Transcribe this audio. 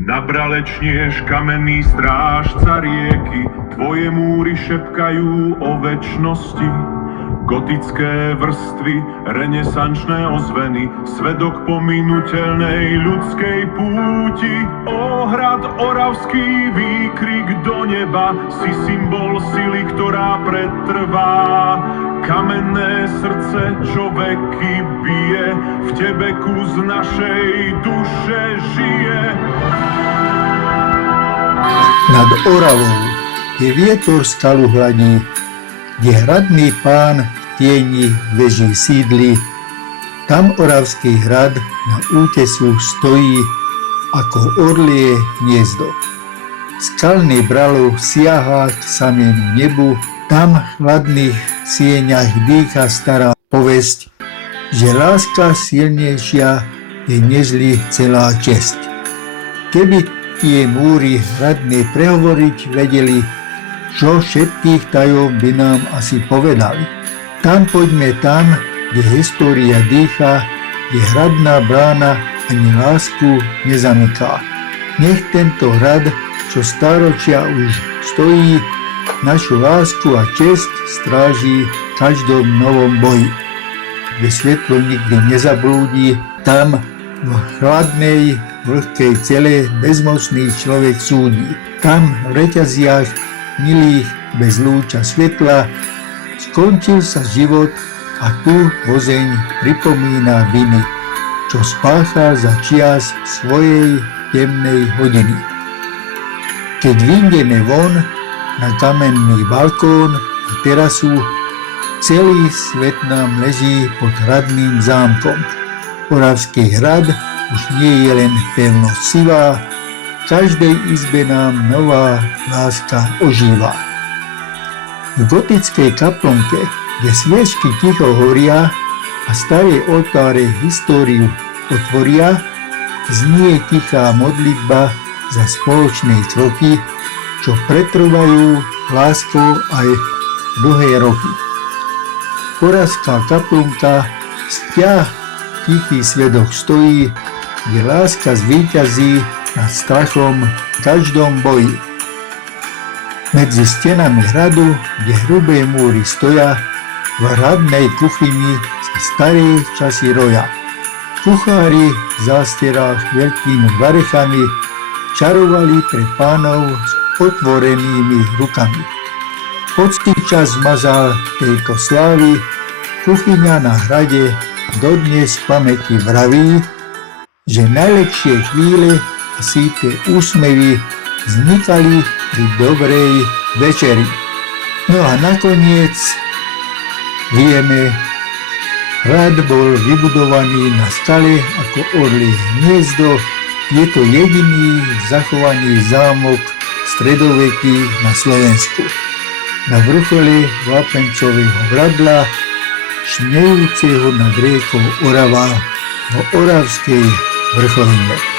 Na Bralečnieš kamenný strážca rieky, tvoje múry šepkajú o večnosti. Gotické vrstvy, renesančné ozveny, svedok pominuteľnej ľudskej púti. O hrad oravský výkrik do neba, si symbol sily, ktorá pretrvá. Kamenné srdce, čo veky bije, v tebe kus našej duše žije. Nad Oravou, kde vietor skalu hladí, kde hradný pán v tieni veží sídli, tam Oravský hrad na útesu stojí, ako orlie hniezdo. Skalný bralo siahá k samému nebu, tam v hladných sieňach dýcha stará povesť, že láska silnejšia je nežli celá česť. Keby tie múry hradné prehovoriť vedeli, čo všetkých tajov by nám asi povedali. Tam poďme tam, kde história dýcha, kde hradná brána ani lásku nezamyká. Nech tento hrad, čo stáročia už stojí, našu lásku a česť stráži v každom novom boji. Kde svetlo nikdy nezablúdi, tam v chladnej, vlhkej cele bezmocný človek súdi. Tam v reťaziach milých bez lúča svetla skončil sa život a tu vozeň pripomína viny, čo spáchal za čias svojej temnej hodiny. Keď vyjdeme von na kamenný balkón a terasu, celý svet nám leží pod hradným zámkom. Oravský hrad už nie je len pevnosť sivá, v každej izbe nám nová láska ožíva. V gotickej kaplnke, kde sviečky ticho horia a staré oltáre históriu otvoria, znie tichá modlitba za spoločné kroky, čo pretrvajú láskou aj dlhé roky. Oravská kaplnka, vzťah, tichý svedok stojí, kde láska zvíťazí nad strachom v každom boji. Medzi stenami hradu, kde hrubé múry stoja, v hradnej kuchyni sa staré časy roja. Kuchári v zásterách veľkými varechami čarovali pre pánov s otvorenými rukami. Hoci čas zmazal tejto slávy, kuchyňa na hrade dodnes v pamäti vraví, že najlepšie chvíle a síte úsmevy vznikali pri dobrej večeri. No a nakoniec vieme, hrad bol vybudovaný na skale ako orlie hniezdo. Je to jediný zachovaný zámok stredoveký na Slovensku. Na vrchole vápencového hradla, šmejúceho nad riekou Orava vo Oravskej vrcholine.